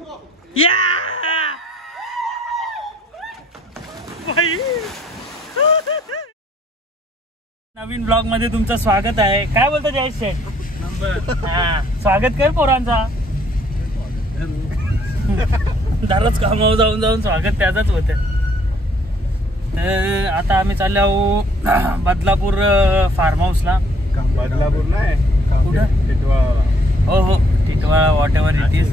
या नवीन ब्लॉग मध्ये तुमचं स्वागत आहे. काय बोलतो जयेश शेठ? हा स्वागत कर पोरांचा. दररोज कामावर जाऊन जाऊन स्वागत त्याचाच होत. तर आता आम्ही चाललो आहोत बदलापूर फार्म हाऊसला. बदलापूर नाही कुठं? टिटवाळा. हो हो Titwala whatever it is.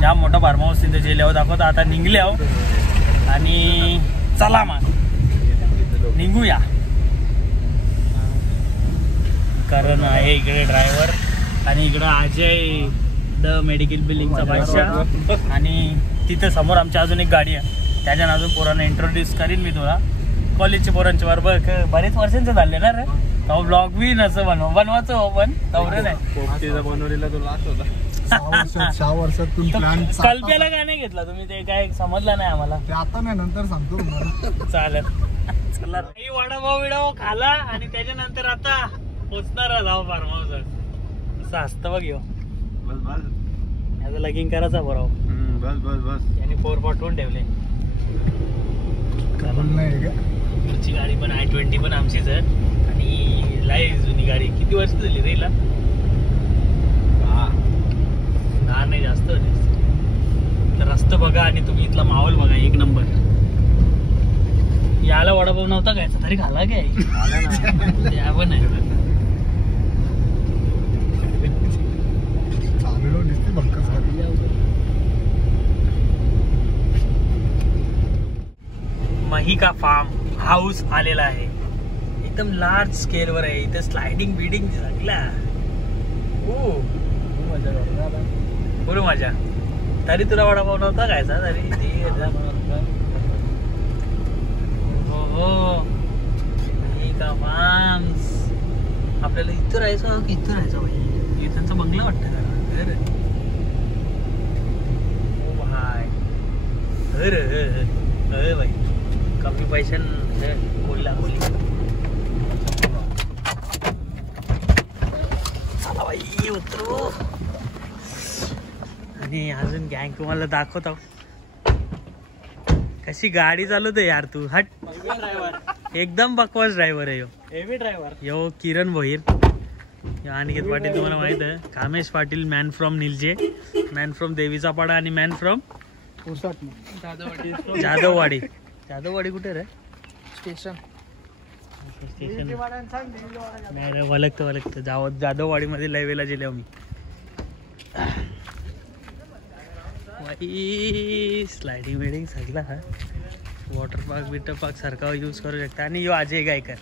जाम मोठा फार्म हाऊस तिथे जेल्यावर दाखवतो. आता निघले आहो आणि चला मग निघूया. कारण आहे इकडे ड्रायव्हर आणि इकडं अजय द मेडिकल बिलिंगचा बादशाह आणि तिथं समोर आमची अजून एक गाडी आहे. त्याच्यानं अजून पोरांना इंट्रोड्यूस करीन मी तुला. कॉलेजच्या पोरांच्या बरोबर बरेच वर्षांचे झाले ना रे. तो ब्लॉग बी नसं बनवायचं हो पण तवरे नाही. बनवलेला तो लास्ट होता. 6 वर्षातून प्लॅन कल्प्याला काय नाही घेतला तुम्ही? ते काय समजलं नाही आम्हाला. ते आता नाही नंतर सांगतो तुम्हाला. चालेल चला. वडापाव विडाव खाला आणि त्याच्यानंतर आता पोचणार जाऊ फार्म हाऊस. असं असतं बघ. बस बस याचं लगीन करायचा बरोबर. बस बस बस यांनी 4 पाठवून ठेवले. नाही का पुढची गाडी पण I-20 पण आमचीच आहे आणि लाईव्ह जुनी गाडी. किती वर्ष झाली रेला? 10 नाही जास्त. तर रस्ता बघा आणि तुम्ही इथला माहोल बघा. एक नंबर. याला वडापाव नव्हता खायचा तरी खाला काय? या पण आहे. चाललो दिसते बंकस महिका फार्म हाऊस आलेला आहे. एकदम लार्ज स्केल वर आहे. इथे स्लायडिंग बिल्डिंग सगळा फुल मजा. तरी तुला वडापाव नव्हता खायचा तरी हो महिका फार्म्स. आपल्याला इथं राहायचं की इथं राहायचं भाई? त्यांचा बंगला वाटतं घर. ओ भाई अरे भाई कमी पैशान कोल्हा कोली. चला भाई उतरू. आणि अजून गँग तुम्हाला दाखवतो कशी गाडी चालवते यार तू. हट एकदम बकवास ड्रायव्हर आहे. हेवी ड्रायव्हर यो किरण भोईर. अनिकेत पाटील तुम्हाला माहित आहे. Kamesh Patil man from Nilje, man from देवीचा पाडा आणि मॅन फ्रॉम जाधववाडी. जाधववाडी कुठे रे? स्टेशन नाही रे. वलगतं जाधववाडी मध्ये लाईव्हला गेले मी. स्लायडिंग बिल्डिंग सगळा हा वॉटर पार्क सारखा यूज करू शकता. आणि यो अजय गायकर.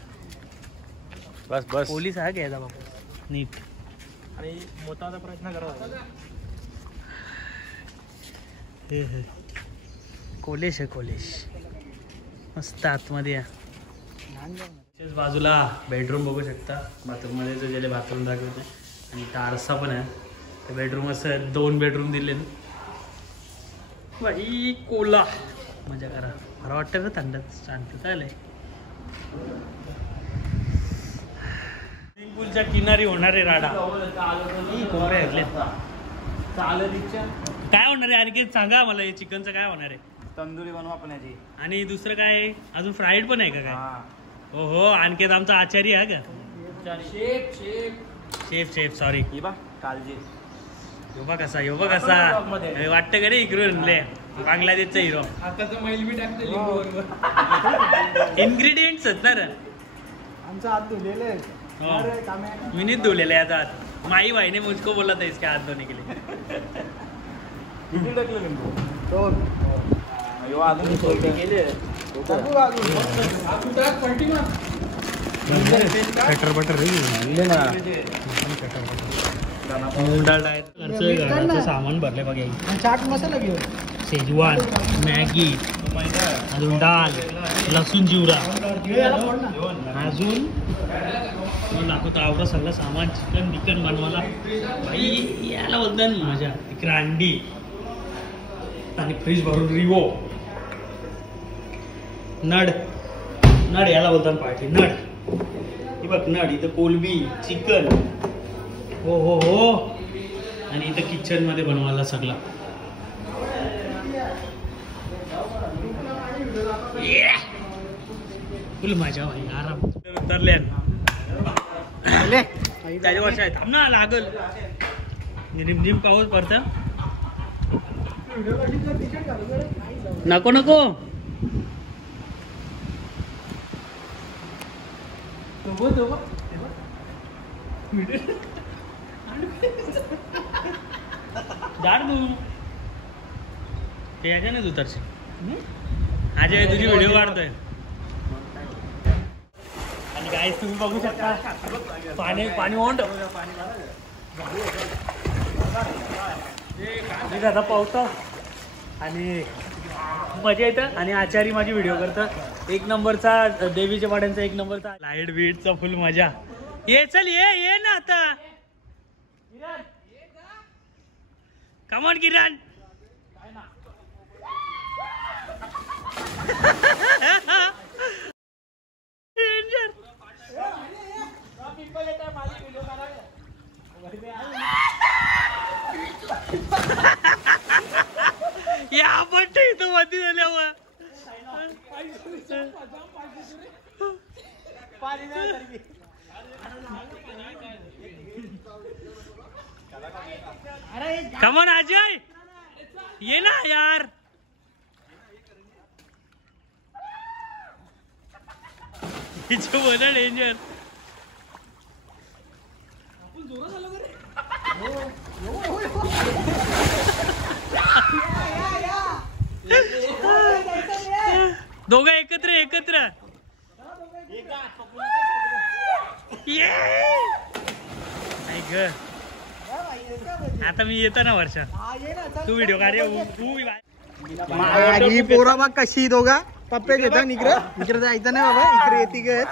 बस बस पोलीस हा घ्यायचा बाबा नीट. आणि मोठाचा प्रयत्न करा. हे कोलेश आहे कोलेश. मस्त आतमध्ये या. बाजूला बेडरूम बघू शकता. बाथरूम मध्ये जो गेले बाथरूम दाखवते आणि इथं आरसा पण आहे. बेडरूम असं 2 बेडरूम दिले बाई. कोला मजा करा. बरं वाटतं ना थंड शांत आलंय. स्विमिंग पूलच्या किनारी होणारे राडा. कोंबड्या घेतले. काय होणार आहे आणखी सांगा मला. हे चिकनचं काय होणार आहे? तंदुरी बनवा पण याची. आणि दुसरं काय अजून फ्राईड पण आहे का काय? हो हो आणखी आमचा आचारी आहे का? Chef sorry. कालजी योबा कसा वाटतं का रे इकडून बांगलादेशचा हिरो. इन्ग्रेडियंट्स आहेत ना रे. आमचा हात धुलेले. मी नाही धुलेला याचा हात. माई भाईने मुझको बोला था इसके हाथ धोने के लिए. कटर बटर घरचं सामान भरले बघा. चाट मसाला घेऊ. शेजवान मॅगी अजून डाल लसूण चिवडा अजून दाखवतो. आवडा सगळं सामान चिकन बनवायला भाई. याला बोलतात मजा. इकडे अंडी आणि फ्रीज भरून रिवो. नड याला बोलतात पार्टी. नड हे बघ नड. इथं कोलबी चिकन. हो आणि इथं किचन मध्ये बनवायला सगळं. फुल मजा भाई आराम उतरले त्याच्या वर्ष आहे थांब ना लागल रिमझिम पाऊस पडत नको नको जाड तू ते याच्यानेच उतरशील आज तुझी व्हिडिओ काढतोय आणि काय तुम्ही बघू शकता पाणी ओंड दादा पावतो आणि मजा येतं आणि आचारी माझी व्हिडिओ करतं एक नंबरचा देवीच्या वाड्यांचा एक नंबरचा लाईट बीटचा फुल मजा ये चल ये ना आता कमॉन किरण या पण इथं मध्ये झाल्यावर कमॉन अजय ये ना यार बोला डेंजर दोघं एकत्र आता मी येतो ना वर्षा तू व्हिडिओ काढ ही पोरा बा कशी दोघा पप्पे घेतात इकडे जायचं नाही बाबा इकडे येते गे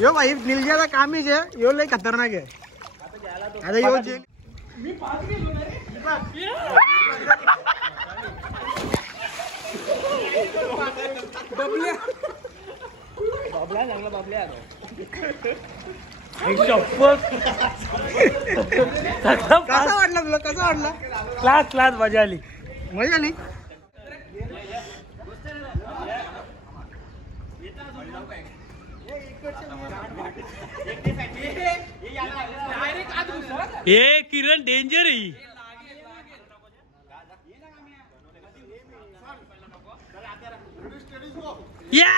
यो भाई निलजाला कामीच आहे यो लय खतरनाक आहे आता यो जे बाबल्या चांगला बाबल्या कसा वाटला तुला कसा वाटला क्लास मजा आली हे किरण डेंजर आहे या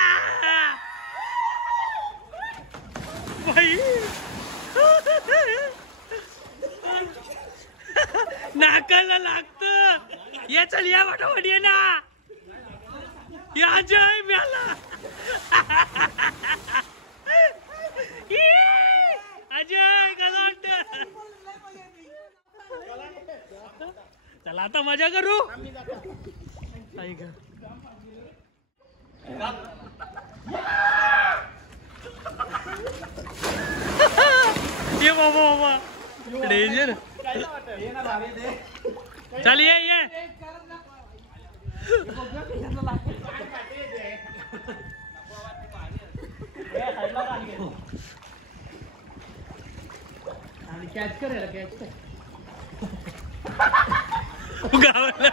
भाई नाकाला लागत या चल या वाटावट ये ना या जय म्याला अजय कसं वाटत चला आता मजा करू ये बाबा डेंजर चल ये कॅच कर गावाला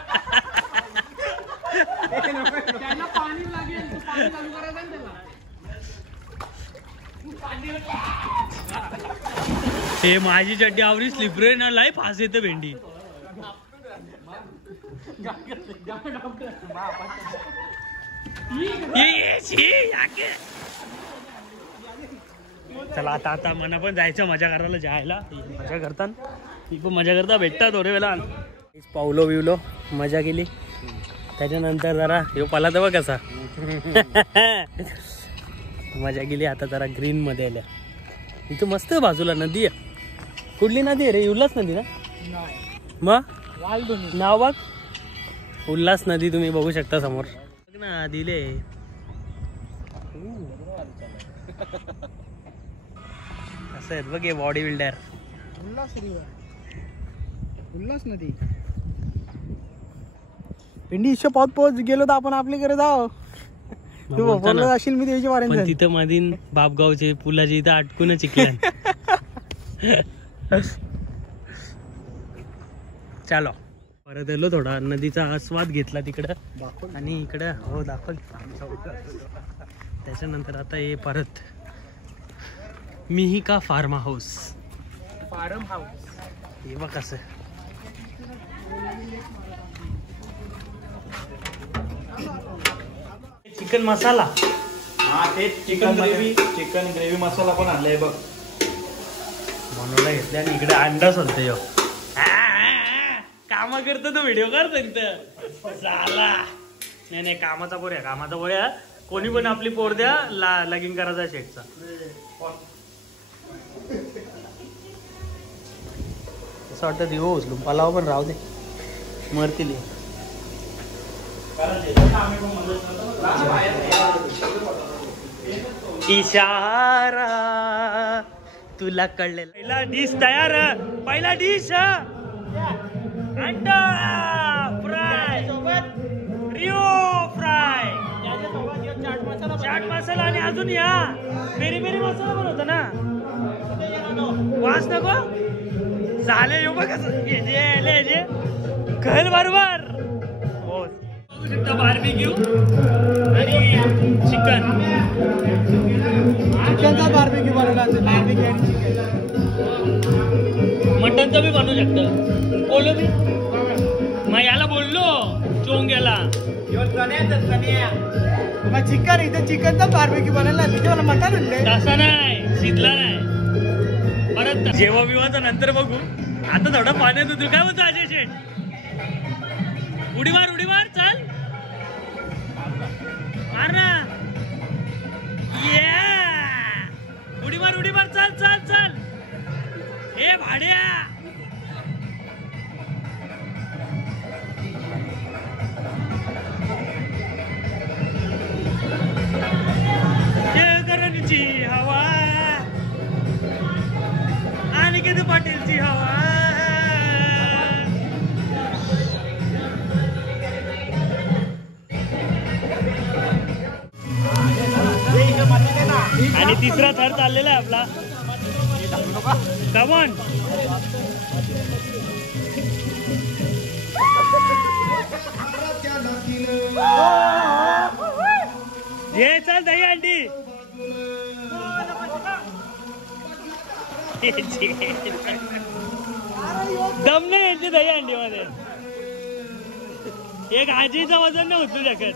त्याला पाणी लागेल पाणी चालू करायचं त्याला हे माझी चड्डी आवडी स्लिपरे ना लाई फास येते भेंडी चला आता मना पण जायचं मजा करायला जायला मजा करतात ती पण मजा करता भेटतात थोडे वेळा पावलो बिवलो मजा केली त्याच्यानंतर जरा ह्यो पाला तर बघ कसा मजा केली आता जरा ग्रीन मध्ये आल्या इथं मस्त बाजूला नदी आहे कुठली नदी आहे रे उल्हास नदी ना मग नाव बघ उल्हास नदी तुम्ही बघू शकता समोर ना दिले असं आहेत बघ हे बॉडी बिल्डर उल्हास नदी पिंडी इच्छा पाऊस गेलो तर आपण आपल्याकडे जाऊ तू बोलत असेल मी त्याच्या वाऱ्यात तिथं मधीन बापगावचे पुलाची इथं अटकूनच चिकल्या चालो परत आलो थोडा नदीचा आस्वाद घेतला तिकडं आणि इकडं हो दाखव त्याच्यानंतर आता हे परत मिहिका फार्म हाऊस. हे बघ कसं चिकन मसाला. हा तेच चिकन ग्रेव्ही मसाला पण आणलाय बघ. बनवला घेतल्या आणि इकडे अंडा सोलतो यो. काम करतो तो व्हिडिओ करतो इथं झाला. नाही कामाचा पोऱ्या कोणी पण आपली पोर द्या लगीन करायचा शेटचा. असं वाटतं दिवो उचलून पलाव पण राहू दे मरतील. इशारा तुला कळलेला. पहिला डिश तयार. पहिला डिश अंडा fry Rio fry chaat masala आणि अजून या पेरी पेरी मसाला पण होता ना. वास नको झाले येऊ बघ घर बरोबर. हो बघू शकता बार्बेक्यू आणि चिकनचा बार्बेक्यू बनवला. बार्बेक्यू आणि चिकन. मटनचं बी बनवू शकतं. बोललो मी मग याला बोललो चोंग्याला मग चिकन इथे चिकनचा बार्बेक्यू बनवला. तिथे मला मटन आणले. तसा नाही शिजला नाही. परत जेव्हा विवाहाचा नंतर बघू. आता थोडा पाण्यात उतरू. काय म्हणतो अजय शेठ? उडी मार चल मार ना. उडी मार चल ए भाड्या. जयकरणची हवा आणि किती पाटीलची हवा. आणि तिसरा थर चाललेला आहे आपला. कमॉन ये चल दही अंडी. दम नाही येते दही अंडी मध्ये. एक आजीचा वजन नाही उचलू शकत.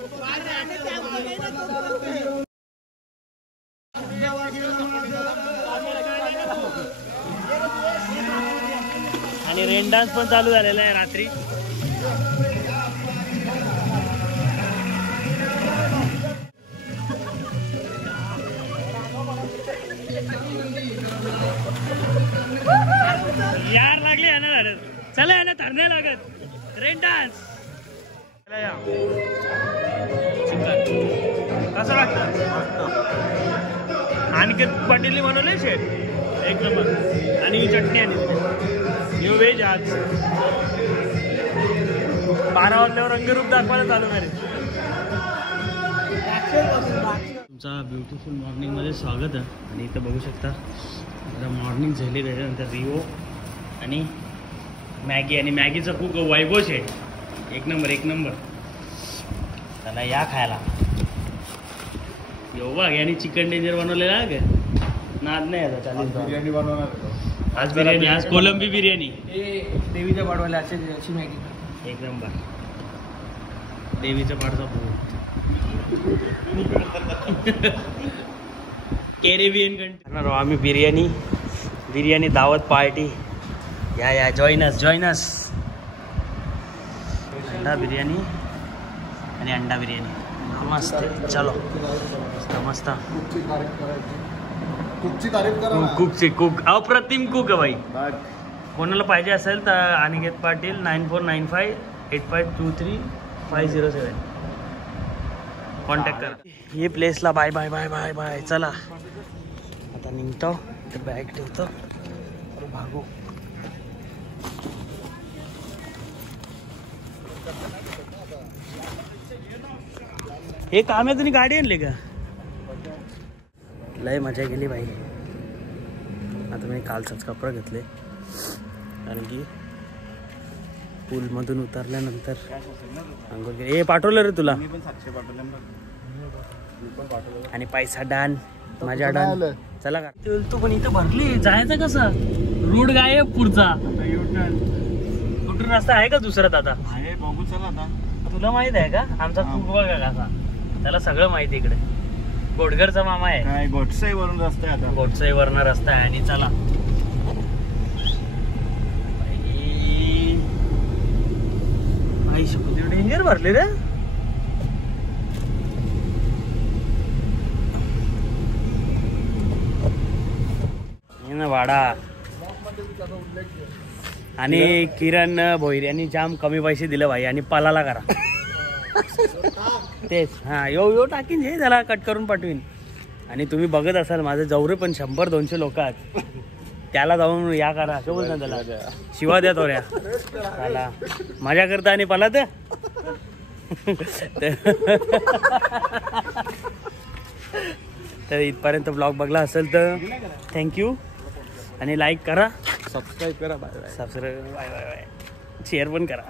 आणि रेन डान्स पण चालू झालेला आहे रात्री. यार लागले याना झालं. चला याना धरणे लागत. रेन डान्स कसं वाटतं? अनिकेत पाटीलने बनवले शेट एक नंबर. आणि ही चटणी आणि न्यू व्हेज आज 12 वाजल्यावर रंगरूप दाखवायला चालू करेल. तुमचा ब्युटिफुल मॉर्निंगमध्ये स्वागत आहे. आणि इथं बघू शकता आता मॉर्निंग झाली. त्याच्यानंतर रिओ आणि मॅगी आणि मॅगीचा खूप वैभव शेट. एक नंबर. त्याला या खायला येऊ बघ. आणि चिकन डेंजर बनवलेला आहे का? नाद नाही आता चालेल. बिर्याणी बनवणार आज बिर्याणी. आज कोलंबी बिर्याणी देवीच्या पाडवाला अशी मॅगी. एक नंबर. देवीच्या पाडचा भूत. कॅरेबियन कंट्री आम्ही. बिर्याणी दावत पार्टी. या जॉईन अस. अंडा बिर्याणी आणि अंडा बिर्याणी मस्त. चलो मस्त. कुक अप्रतिम कुक आहे भाई. कोणाला पाहिजे असेल तर अनिकेत पाटील 9495852350 कॉन्टॅक्ट करा. हे प्लेसला बाय. चला आता निघतो. बॅग ठेवतो. भागो. हे काम आहे. तुम्ही गाडी आणली का? लय मजा गेली बाई. आता मी कालचाच कपडा घेतले कारण की पूलमधून उतरल्यानंतर आंघोळ केली. हे पाठवलं रे तुला. आणि पैसा डान माझ्या डान. चला का तू पण इथं भरली जायचं कसं रोड गायब पुढचा कुठून रस्ता आहे का दुसरा दादा आहे बघू चला आता. तुला माहित आहे का आमचा तू बघा कसा त्याला सगळं माहिती इकडे गोडगरचा मामा आहे काय गोटसाई वरून रस्ता आहे आता. गोटसाई वरना रस्ता आहे आणि चला डेंजर भरले रे ना वाडा. आणि किरण भोईर यांनी जाम कमी पैसे दिले भाई आणि पालाला करा तेच हा यो टाकीन हे त्याला कट करून पाठवीन. आणि तुम्ही बघत असाल माझे जवरे पण 100-200 लोक आहेत त्याला जाऊन या करा असं बोलता त्याला शिवा द्या तोऱ्या त्याला माझ्या करता आणि पाला तर इथपर्यंत ब्लॉग बघला असेल तर थँक्यू आणि लाईक करा सबस्क्राईब करा बाय बाय शेअर पण करा.